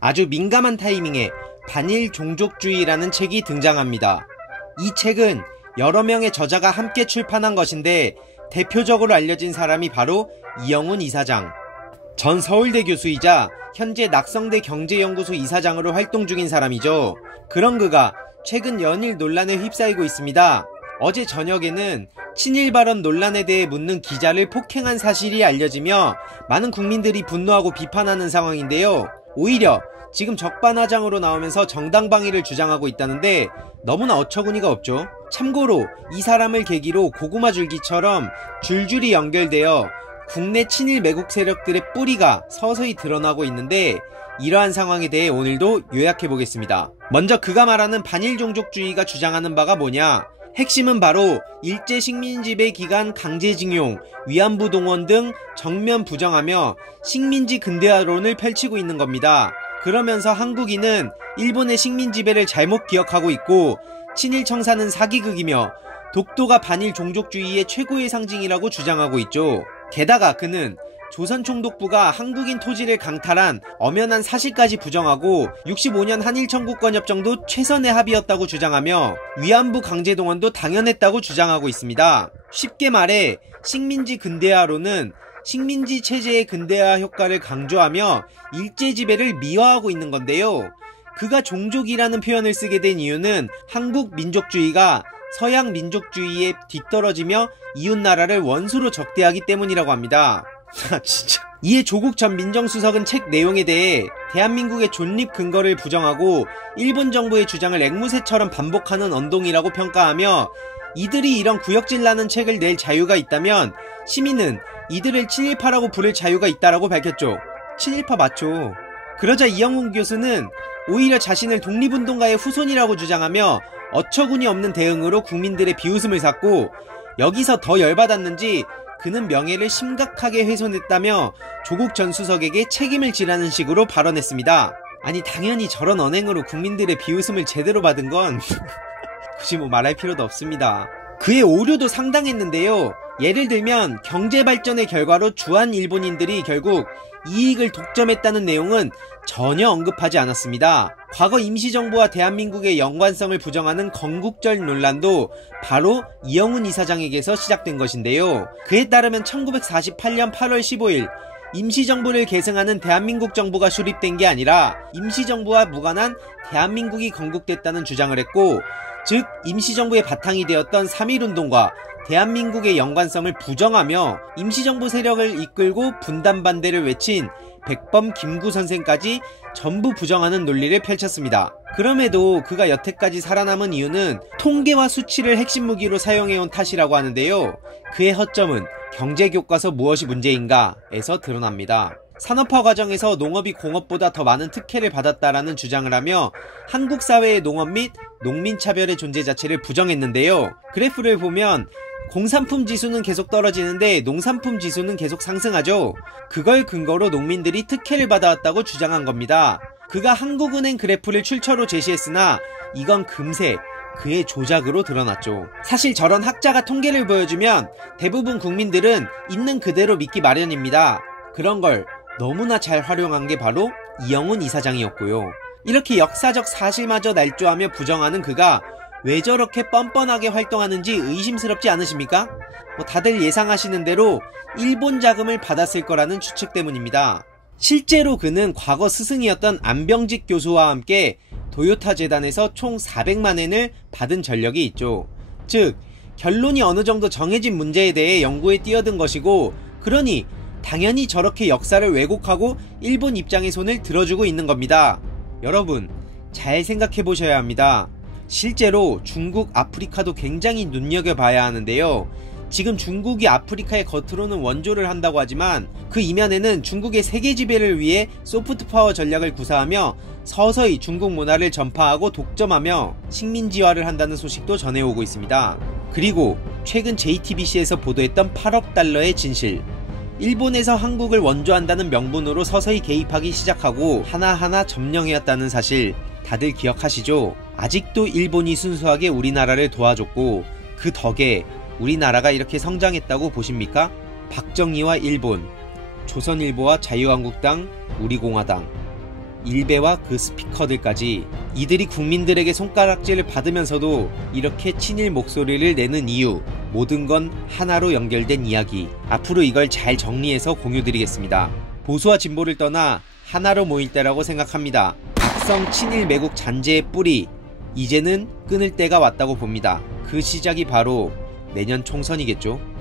아주 민감한 타이밍에 반일 종족주의라는 책이 등장합니다. 이 책은 여러 명의 저자가 함께 출판한 것인데 대표적으로 알려진 사람이 바로 이영훈 이사장. 전 서울대 교수이자 현재 낙성대 경제연구소 이사장으로 활동 중인 사람이죠. 그런 그가 최근 연일 논란에 휩싸이고 있습니다. 어제 저녁에는 친일 발언 논란에 대해 묻는 기자를 폭행한 사실이 알려지며 많은 국민들이 분노하고 비판하는 상황인데요. 오히려 지금 적반하장으로 나오면서 정당방위를 주장하고 있다는데 너무나 어처구니가 없죠. 참고로 이 사람을 계기로 고구마 줄기처럼 줄줄이 연결되어 국내 친일 매국 세력들의 뿌리가 서서히 드러나고 있는데 이러한 상황에 대해 오늘도 요약해보겠습니다. 먼저 그가 말하는 반일종족주의가 주장하는 바가 뭐냐? 핵심은 바로 일제 식민지배 기간 강제징용, 위안부 동원 등 정면 부정하며 식민지 근대화론을 펼치고 있는 겁니다. 그러면서 한국인은 일본의 식민지배를 잘못 기억하고 있고 친일 청사는 사기극이며 독도가 반일 종족주의의 최고의 상징이라고 주장하고 있죠. 게다가 그는 조선 총독부가 한국인 토지를 강탈한 엄연한 사실까지 부정하고 65년 한일 청구권협정도 최선의 합의였다고 주장하며 위안부 강제동원도 당연했다고 주장하고 있습니다. 쉽게 말해 식민지 근대화론은 식민지 체제의 근대화 효과를 강조하며 일제 지배를 미화하고 있는 건데요. 그가 종족이라는 표현을 쓰게 된 이유는 한국 민족주의가 서양 민족주의에 뒤떨어지며 이웃나라를 원수로 적대하기 때문이라고 합니다. 진짜. 이에 조국 전 민정수석은 책 내용에 대해 대한민국의 존립 근거를 부정하고 일본 정부의 주장을 앵무새처럼 반복하는 언동이라고 평가하며 이들이 이런 구역질 나는 책을 낼 자유가 있다면 시민은 이들을 친일파라고 부를 자유가 있다라고 밝혔죠. 친일파 맞죠. 그러자 이영훈 교수는 오히려 자신을 독립운동가의 후손이라고 주장하며 어처구니 없는 대응으로 국민들의 비웃음을 샀고 여기서 더 열받았는지 그는 명예를 심각하게 훼손했다며 조국 전 수석에게 책임을 지라는 식으로 발언했습니다. 아니 당연히 저런 언행으로 국민들의 비웃음을 제대로 받은 건 굳이 말할 필요도 없습니다. 그의 오류도 상당했는데요. 예를 들면 경제발전의 결과로 주한 일본인들이 결국 이익을 독점했다는 내용은 전혀 언급하지 않았습니다. 과거 임시정부와 대한민국의 연관성을 부정하는 건국절 논란도 바로 이영훈 이사장에게서 시작된 것인데요. 그에 따르면 1948년 8월 15일 임시정부를 계승하는 대한민국 정부가 수립된 게 아니라 임시정부와 무관한 대한민국이 건국됐다는 주장을 했고, 즉 임시정부의 바탕이 되었던 3.1운동과 대한민국의 연관성을 부정하며 임시정부 세력을 이끌고 분단 반대를 외친 백범 김구 선생까지 전부 부정하는 논리를 펼쳤습니다. 그럼에도 그가 여태까지 살아남은 이유는 통계와 수치를 핵심 무기로 사용해온 탓이라고 하는데요. 그의 허점은 경제교과서 무엇이 문제인가 에서 드러납니다. 산업화 과정에서 농업이 공업보다 더 많은 특혜를 받았다라는 주장을 하며 한국 사회의 농업 및 농민 차별의 존재 자체를 부정했는데요. 그래프를 보면 공산품 지수는 계속 떨어지는데 농산품 지수는 계속 상승하죠. 그걸 근거로 농민들이 특혜를 받아왔다고 주장한 겁니다. 그가 한국은행 그래프를 출처로 제시했으나 이건 금세 그의 조작으로 드러났죠. 사실 저런 학자가 통계를 보여주면 대부분 국민들은 있는 그대로 믿기 마련입니다. 그런 걸 너무나 잘 활용한 게 바로 이영훈 이사장이었고요. 이렇게 역사적 사실마저 날조하며 부정하는 그가 왜 저렇게 뻔뻔하게 활동하는지 의심스럽지 않으십니까? 다들 예상하시는 대로 일본 자금을 받았을 거라는 추측 때문입니다. 실제로 그는 과거 스승이었던 안병직 교수와 함께 도요타 재단에서 총 400만엔을 받은 전력이 있죠. 즉 결론이 어느 정도 정해진 문제에 대해 연구에 뛰어든 것이고, 그러니 당연히 저렇게 역사를 왜곡하고 일본 입장의 손을 들어주고 있는 겁니다. 여러분 잘 생각해 보셔야 합니다. 실제로 중국, 아프리카도 굉장히 눈여겨봐야 하는데요. 지금 중국이 아프리카의 겉으로는 원조를 한다고 하지만 그 이면에는 중국의 세계 지배를 위해 소프트파워 전략을 구사하며 서서히 중국 문화를 전파하고 독점하며 식민지화를 한다는 소식도 전해오고 있습니다. 그리고 최근 JTBC에서 보도했던 8억 달러의 진실, 일본에서 한국을 원조한다는 명분으로 서서히 개입하기 시작하고 하나하나 점령해왔다는 사실 다들 기억하시죠? 아직도 일본이 순수하게 우리나라를 도와줬고 그 덕에 우리나라가 이렇게 성장했다고 보십니까? 박정희와 일본, 조선일보와 자유한국당, 우리공화당, 일베와 그 스피커들까지 이들이 국민들에게 손가락질을 받으면서도 이렇게 친일 목소리를 내는 이유, 모든 건 하나로 연결된 이야기. 앞으로 이걸 잘 정리해서 공유드리겠습니다. 보수와 진보를 떠나 하나로 모일 때라고 생각합니다. 악성 친일 매국 잔재의 뿌리, 이제는 끊을 때가 왔다고 봅니다. 그 시작이 바로 내년 총선이겠죠.